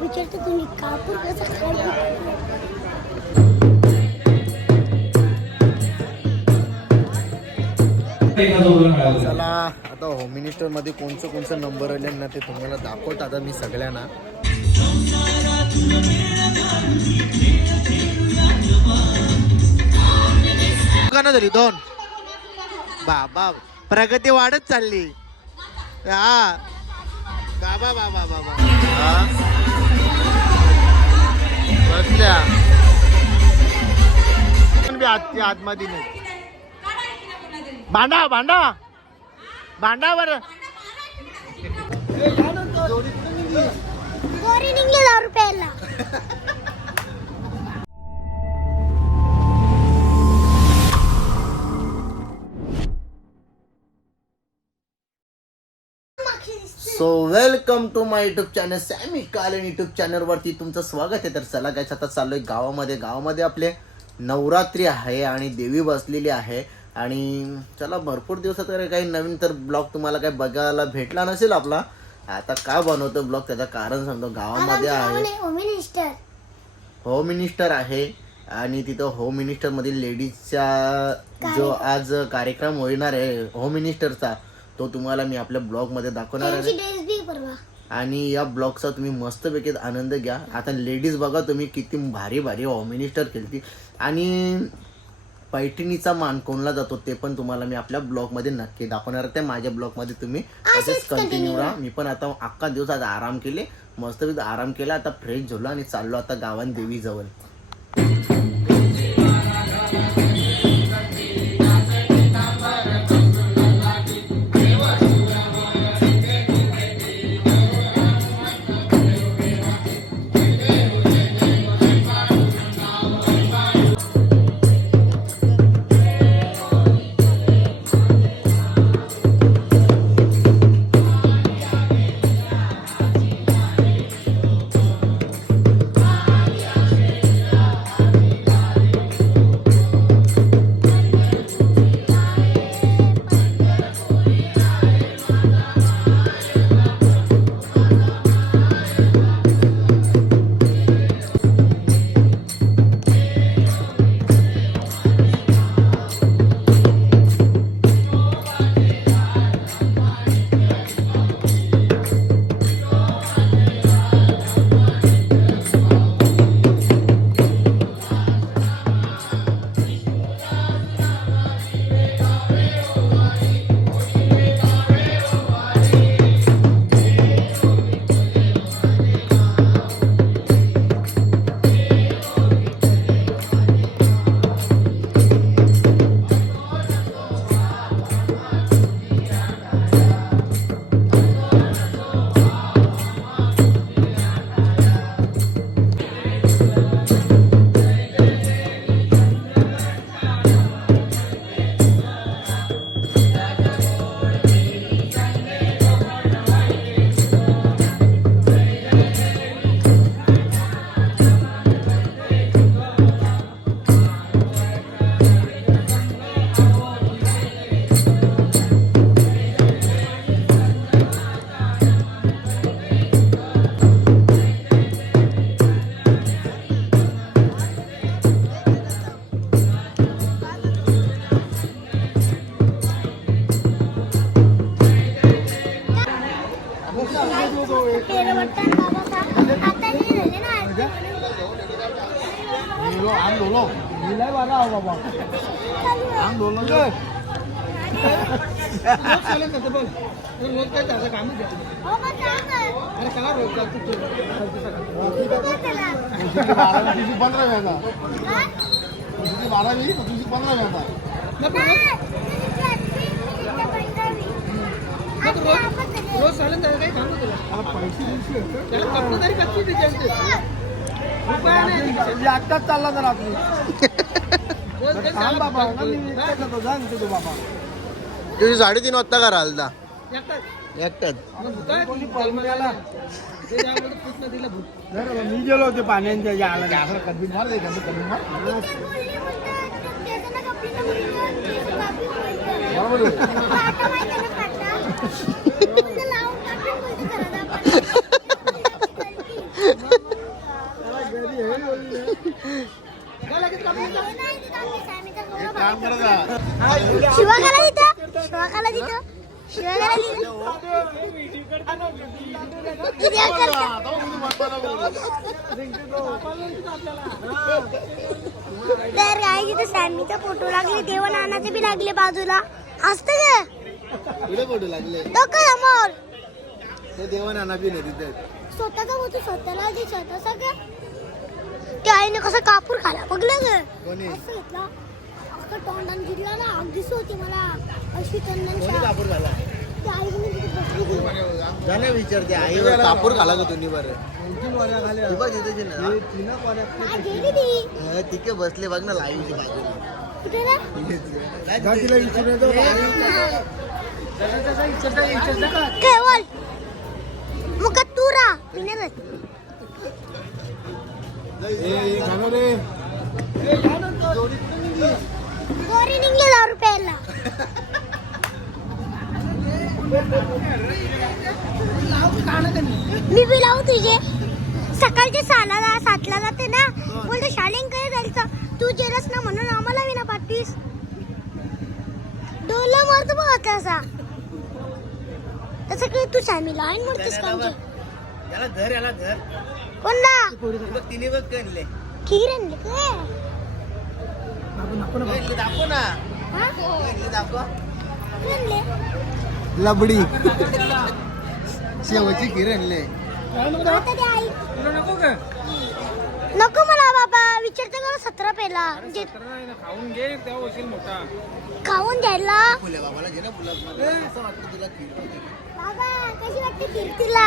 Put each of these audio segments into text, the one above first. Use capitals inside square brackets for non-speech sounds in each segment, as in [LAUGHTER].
विचारतो तुम्ही कापूर कसं खायला चला आता होम मिनिस्टरमध्ये कोणचं कोणचं नंबर आले ना ते तुम्हाला दाखवत आता मी सगळ्यांना. ना तरी दोन. बाबा प्रगती वाढत चालली. हा. बाबा बाबा बाबा. बसल्या. पण बी आत आतमध्ये नाही. भांडा भांडा. भांडा बर गोरी निघले दहा रुपयाला. So welcome to my YouTube channel Sammy Kalan YouTube चॅनलवरती तुमचं स्वागत आहे. तर चला काय आता चाललोय गावामध्ये. गावामध्ये आपले नवरात्री आहे आणि देवी बसलेली आहे. आणि चला भरपूर दिवसात वगैरे काही नवीन तर ब्लॉग तुम्हाला काही बघायला भेटला नसेल आपला. आता का बनवतो ब्लॉग त्याचं कारण सांगतो. गावामध्ये आहे. होम मिनिस्टर होम मिनिस्टर आहे. आणि तिथं होम मिनिस्टर मधील लेडीजचा जो आज कार्यक्रम होणार आहे होम मिनिस्टरचा तो तुम्हाला मी आपल्या ब्लॉगमध्ये दाखवणार आहे. आणि या ब्लॉगचा तुम्ही मस्तपैकी आनंद घ्या. आता लेडीज बघा तुम्ही किती भारी भारी होम मिनिस्टर केलती. आणि पैठणीचा मान कोणला जातो ते पण तुम्हाला मी आपल्या ब्लॉगमध्ये नक्की दाखवणार आहे. ते माझ्या ब्लॉगमध्ये तुम्ही असेच कंटिन्यू राहा. मी पण आता अख्खा दिवस आज आराम केले. मस्तपैकी आराम केला. आता फ्रेश झालो आणि चाललो आता गावान देवी तुझी आजी, तुझी. आता आपण झाले. आत्ताच चालला तर आपली बाबा तुझी साडेतीन वाजता मी ना फाटा? तुझं बोलतो घरात आपण. नाही एकटाच. मी गेलो होते पाण्याच्या शिवाकाला तिथं? तर काय तिथं सॅमीचा फोटो लागले देव नानाचे बी लागले बाजूला. हसत ग. पुढे फोटो लागले? समोर. ते देवाना नाना बी नाही तिथे. स्वतःचा स्वतःला जे स्वतः सगळं. त्या आईने कसं कापूर खाला बघलं ग? असं घेतला. तोंडान गिरला ना दिसत होती मला. झाला? विचारते आईवर कापूर खाला का तुम्ही बरं? बघ तिथे ना. हा, बसले बघ ना लाईव्हची बाजूला. कुठे रे? केवळ मग तू रा. पिण्यात गोरी निघले दहा रुपयाला [LAUGHS] मी बी लावू तुझे. सकाळचे सहाला सातला जाते ना. बोलते शाळेन काय जायचं तू जेरस ना म्हणून आम्हाला विना पाठवीस डोला मारतो बघ तसा तसं काही तू सॅमी लाईन म्हणतेस का? याला धर याला धर. कोणला? बघ तिने बघ कणले. खीर आणली काय दाखव ना? दाखव. खीर आणली? लबडी. शेवची ते आई नको मला बाबा विचारते मला सतरा पेला. म्हणजे खाऊन घे होशील मोठा. खाऊन द्यायला. फुले बाबाला घे ना फुलं असं वाटतं तुला खीर पाहिजे. बाबा कशी वाटते खीर तुला?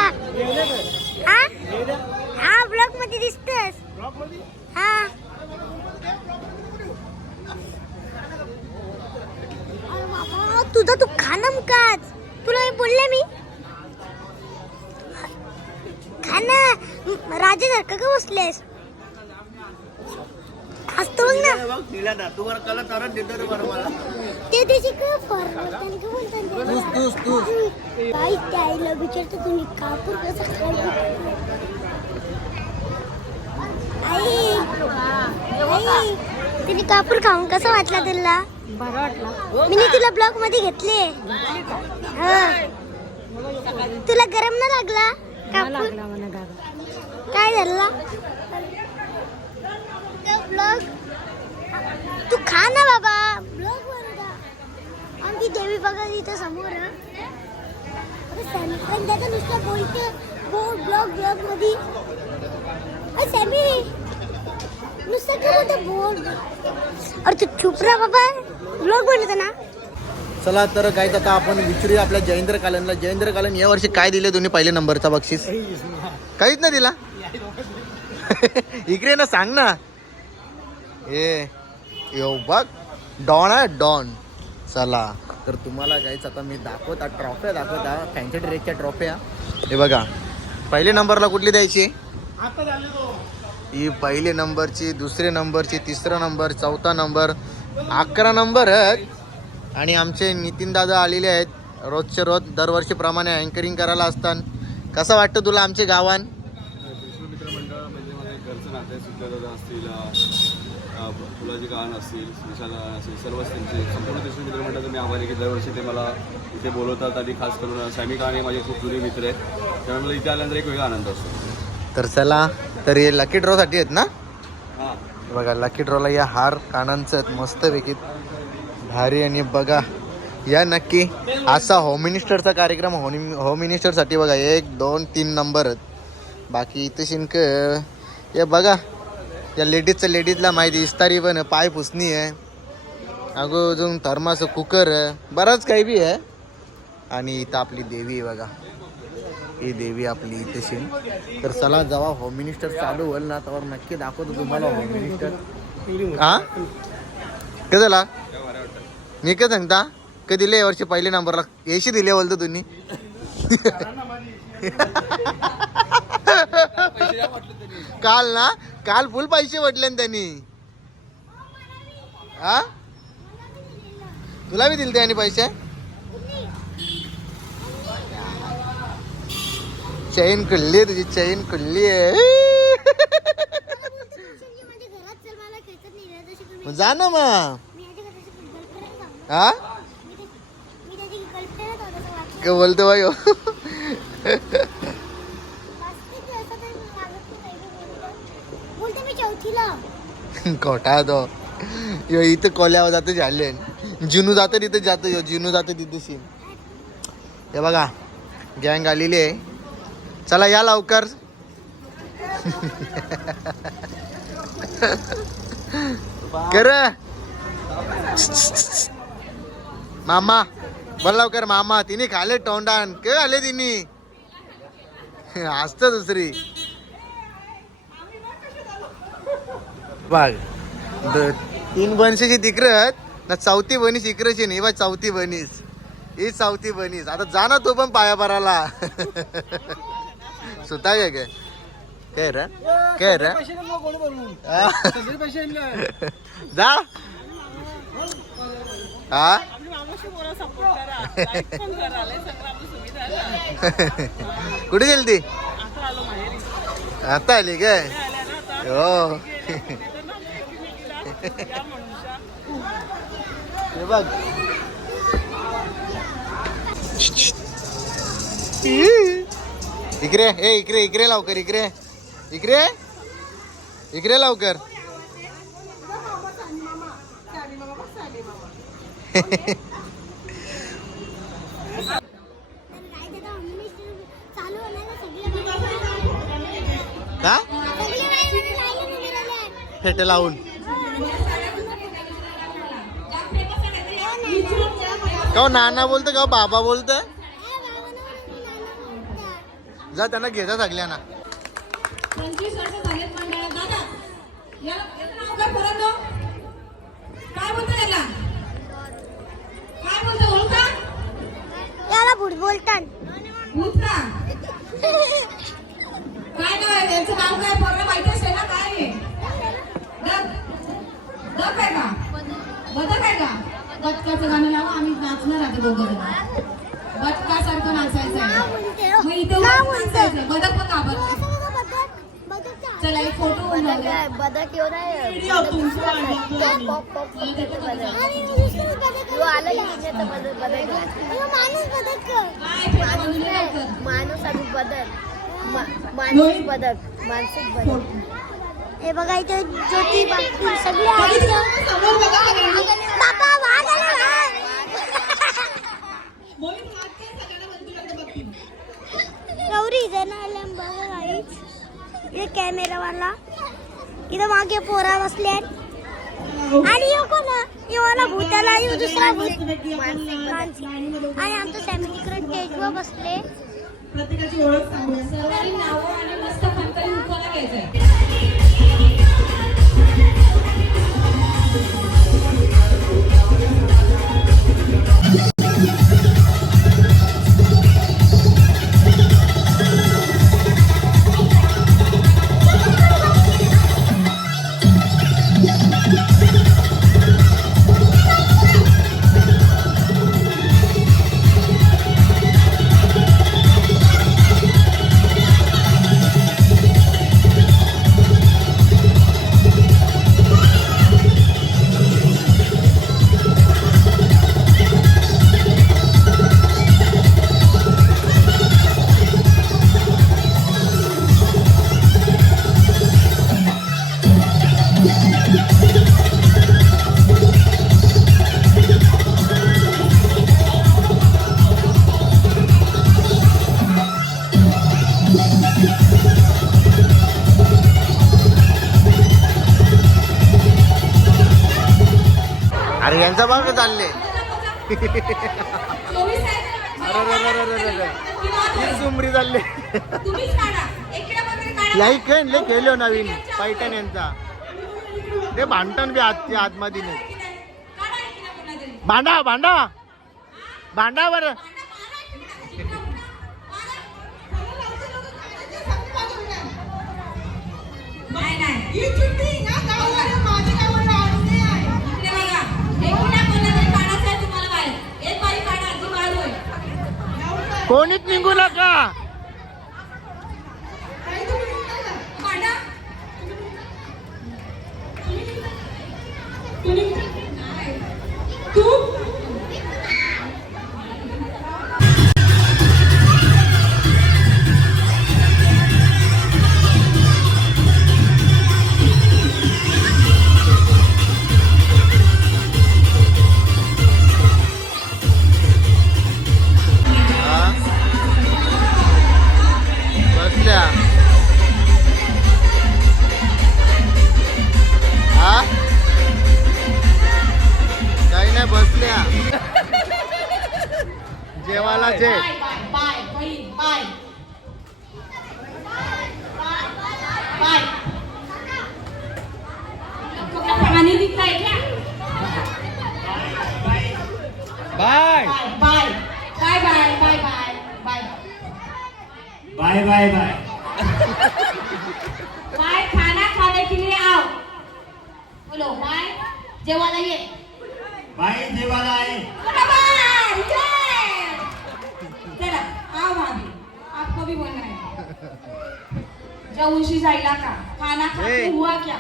हा हा ब्लॉगमध्ये दिसतस. हा. अरे बाबा तुझा तू खाना मुकाच तुला मी बोलले मी. खाना राजासारखं का बसलेस? हसतो बघ ना. बघ तिला ना तू बरं कला तरच देतो रे बरं मला ते? त्याची का फॉर्मल त्याने का बोलतात त्या आईला विचारतो तुम्ही कापूर कसा खायला आई आई तिने कापूर खाऊन कसा वाटला तुला? बरं वाटलं. मी तिला ब्लॉकमध्ये घेतले. तुला गरम ना लागला? दादा काय झालं? ब्लॉग तू खा ना बाबा. ब्लॉग आमची देवी बघा इथं समोर हं. पण त्याचं नुसतं बोलते बोल ब्लॉग ब्लॉगमध्ये अरे सॅमी नुसतं काय बोलते बोल. अरे तू चुप रा बाबा. ब्लॉग बनवतो ना. चला तर काय आता आपण विचारूया आपल्या जयेंद्र कालनला. जयेंद्र कालन या वर्षी काय दिले तुम्ही पहिले नंबरचा बक्षीस? काहीच नाही दिला? [LAUGHS] इकडे ना सांग ना. ए यो बघ. डॉन आहे डॉन. चला. तर तुम्हाला काहीच आता मी दाखवता ट्रॉफ्या दाखवता फॅन्सी ड्रेसच्या ट्रॉफ्या हे बघा. पहिले नंबरला कुठली द्यायची? ही पहिले नंबरची दुसरे नंबरची तिसरा नंबर चौथा नंबर अकरा नंबर आणि आमचे नितीन दादा आलेले आहेत रोजचे रोज दरवर्षीप्रमाणे अँकरिंग करायला असतात. कसं वाटतं तुला आमचे गावान? कृष्ण मित्र मंडळ म्हणजे माझे घरचं नाते आहे सुद्धा असतील अ, विशाल असतील सर्वच त्यांचे. संपूर्ण मंडळाचं मी आभारी आहे की दरवर्षी ते मला इथे बोलवतात आणि खास करून सॅमी गाणे माझे खूप जुने मित्र आहेत. त्यामुळे मला इथे आल्यानंतर एक वेगळा आनंद असतो. तर चला तर हे लकी ड्रॉसाठी आहेत ना? हां. बघा लकी ड्रॉला या हार कानांचं आहेत मस्तपैकी. भारी आणि बघा या नक्की असा होम मिनिस्टरचा कार्यक्रम होम होम मिनिस्टरसाठी बघा एक दोन तीन नंबर बाकी इथं शिंक हे बघा या लेडीजचं लेडीजला माहिती इस्तारी पण पाय पुसणी आहे. अगो अजून थर्माचं कुकर बरंच काही बी आहे. आणि इथं आपली देवी आहे बघा. ही देवी आपली इथे शिन तर चला जेव्हा होम मिनिस्टर चालू होईल ना तेव्हा नक्की दाखवतो तुम्हाला होम मिनिस्टर हां कसं मी काय सांगता? कधी दिले यावर्षी पहिले नंबरला एशी दिले बोलतो तुम्ही. काल ना काल फुल पैसे वाटले ना त्यांनी. हा? तुला बी दिले त्यांनी पैसे? चैन खुलली आहे तुझी चैन खुलली आहे. म्हणजे जा ना मग. काय बोलतो बाई हो? खोटा तो यो इथं कोल्यावर जाते झाले जिनू जाते तिथं जातं यो जिनू जाते तिथं सीन हे बघा गँग आलेली आहे चला या लवकर कर मामा बोल लवकर मामा तिने खाले तोंडान. के आले तिने? असत दुसरी. बघ तीन बनशीची तिकरत ना चौथी बनीस इकडची नाही बा चौथी बनीस ही चौथी बनीस आता जा ना तू पण पाया भराला सुता काय काय? काय रे? काय रे. [LAUGHS] जा. हा? [LAUGHS] कुठे गेली ती? आता आलो माहेरी. आता आली काय? हो. [LAUGHS] हे बघ. इकडे ए इकडे इकडे लवकर इकडे. इकडे? इकडे लवकर. [LAUGHS] का. फेटे लावून. का नाना बोलतं का बाबा बोलतं. जा त्यांना घेता सगळ्यांना. याला नाव [LAUGHS] काय? काय का त्यांचं नाव काय? पोराला माहिती असेल ना काय आहे डक आहे का बदक आहे का बदकाचं गाणं लावा आम्ही नाचणार आता दोघं जण. बदकासारखं नाचायचं आहे. मग इथे नाचायचं. बदक पण तू बदक. बदकचा चला एक फोटो करा. बदक येऊ नाही आणि दुसरं बदक आलं माणूस बदक काय फेटा बांधून ये लवकर. माणूस आणि बदक. मानसिक बदक मानसिक बदक हे. बघा इथे ज्योती सगळे गौरी जण आल्या बघा गाईच हे कॅमेरावाला. इथं मागे पोरा बसले आणि यो कोण यो मला भूताला दुसरा भूत. आणि आमचं फॅमिली स्टेजवर बसले. प्रत्येकाची ओळख सांगूया. सर्वांनी नावं आणि मस्त फणकरी मुखाला घ्यायचंय. चालले. सुमरी चालले याही खेळ लय खेळलो नवीन. पैठण यांचा. ते भांडण बी आजच्या आतमध्ये. भांडा भांडा. भांडा बरं. नाही नाही इकडे बघा. एकीला कोणातरी काढायचं आहे तुम्हाला बाहेर. एक बाई काढा, ती बाहेर होईल. कोणीच निघू नका. did. जाऊन शिजायला का? खाना खा. हुआ क्या?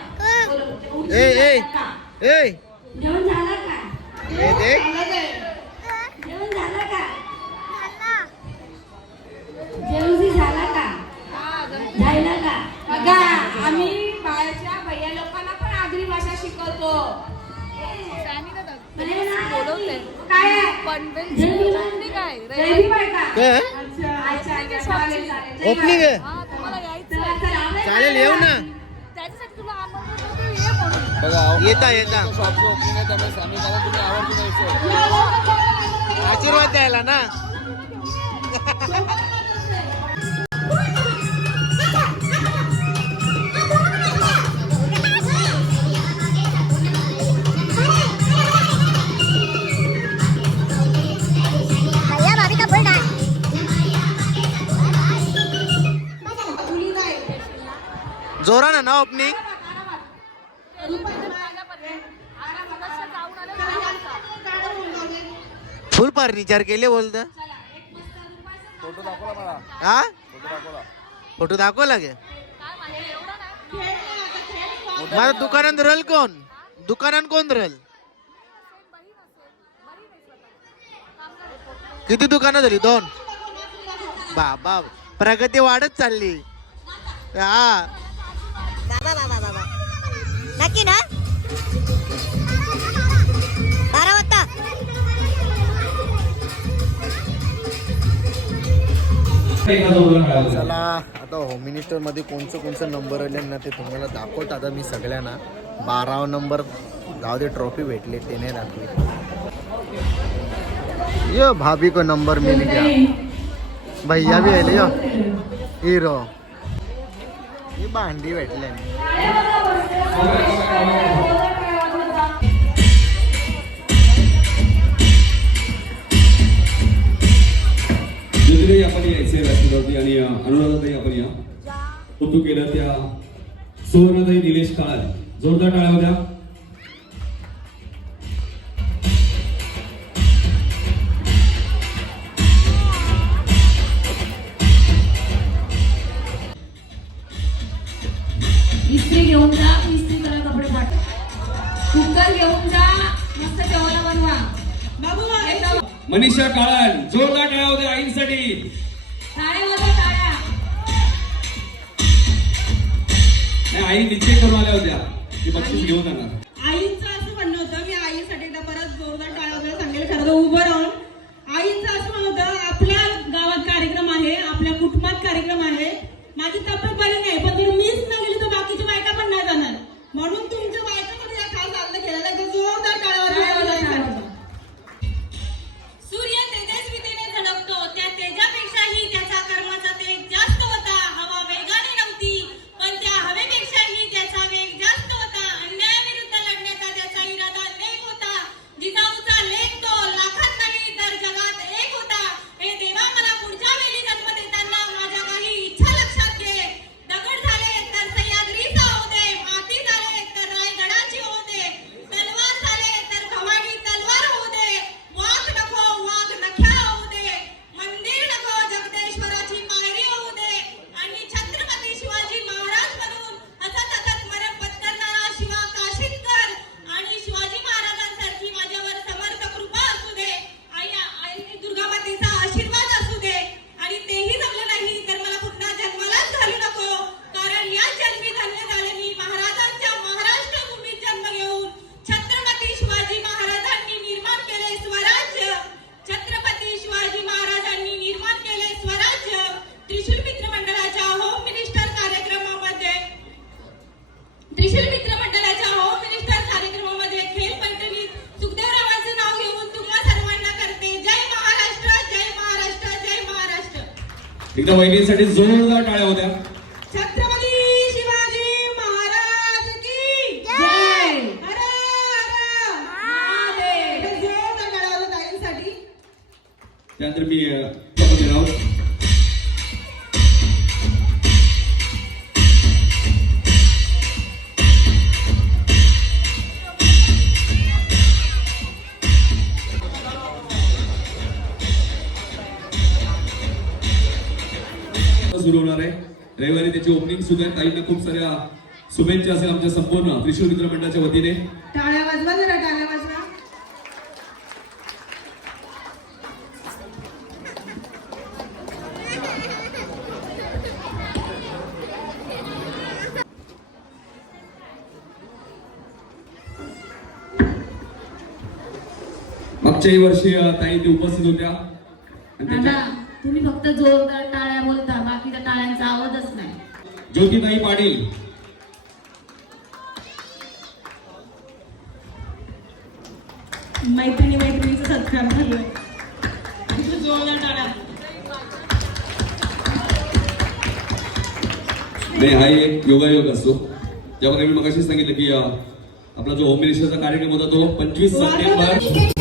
बोलो जाऊन शिजायला का? ए. जेवण झालं का? ए देख जेवण झालं का? जेवण झाला का? झाला का? बघा आम्ही बाळाच्या भैया लोकांना पण आगरी भाषा शिकवतो. काय पनवेल काय? ओपनिंग आहे? चालेल येऊ ना. येता येता. आशीर्वाद द्यायला ना. [LAUGHS] [LAUGHS] फर्निचर केले बोलत. हा? फोटो दाखवा लागे माझ्या दुकानात रल कोण? दुकानात कोण रल? किती दुकानं झाली? दोन. बाबा प्रगती वाढत चालली. हा. बाबा बाबा बाबा. नक्की ना? चला आता होम मिनिस्टरमध्ये कोणचं कोणचं नंबर आले ना ते तुम्हाला दाखवत. आता मी सगळ्यांना बारावा नंबर जाऊ दे ट्रॉफी भेटले ते नाही दाखवली ये भाभी को नंबर मिल गया. भैया भी आले यो. हिरो. ही भांडी भेटले. व्यासपीठावरती अनुराधाताई आपण या. कौतुक केलं त्या सुवर्णताई निलेश काळात जोरदार टाळ्या होत्या. घेऊन जाणार. आईचं असं म्हणणं होतं मी आईसाठी एकदा परत जोरदार टाळा वगैरे सांगेल खरं तर उभं राहून. आईचं असं म्हणणं होतं आपल्या गावात कार्यक्रम आहे आपल्या कुटुंबात कार्यक्रम आहे. माझी तब्येत बरी नाही पण एकदा वहिनीसाठी जोरदार टाळ्या होत्या. सुरू होणार आहे. रविवारी त्याची ओपनिंग सुद्धा आहे. ताईंना खूप साऱ्या शुभेच्छा असेल आमच्या संपूर्ण त्रिशूल मित्र मंडळाच्या वतीने. टाळ्या वाजवा जरा टाळ्या वाजवा. मागच्याही वर्षी ताई ते उपस्थित होत्या. आणि दादा त्याच्या तुम्ही फक्त जोरदार टाळ्या बोलता. ज्योतिताई पाटील. मैत्रिणी मैत्रिणीचा सत्कार झालोय. नाही हा एक योगायोग असतो. ज्याप्रकारे मी मगाशी सांगितलं की आपला जो होम मिनिस्टरचा कार्यक्रम होता तो पंचवीस सप्टेंबर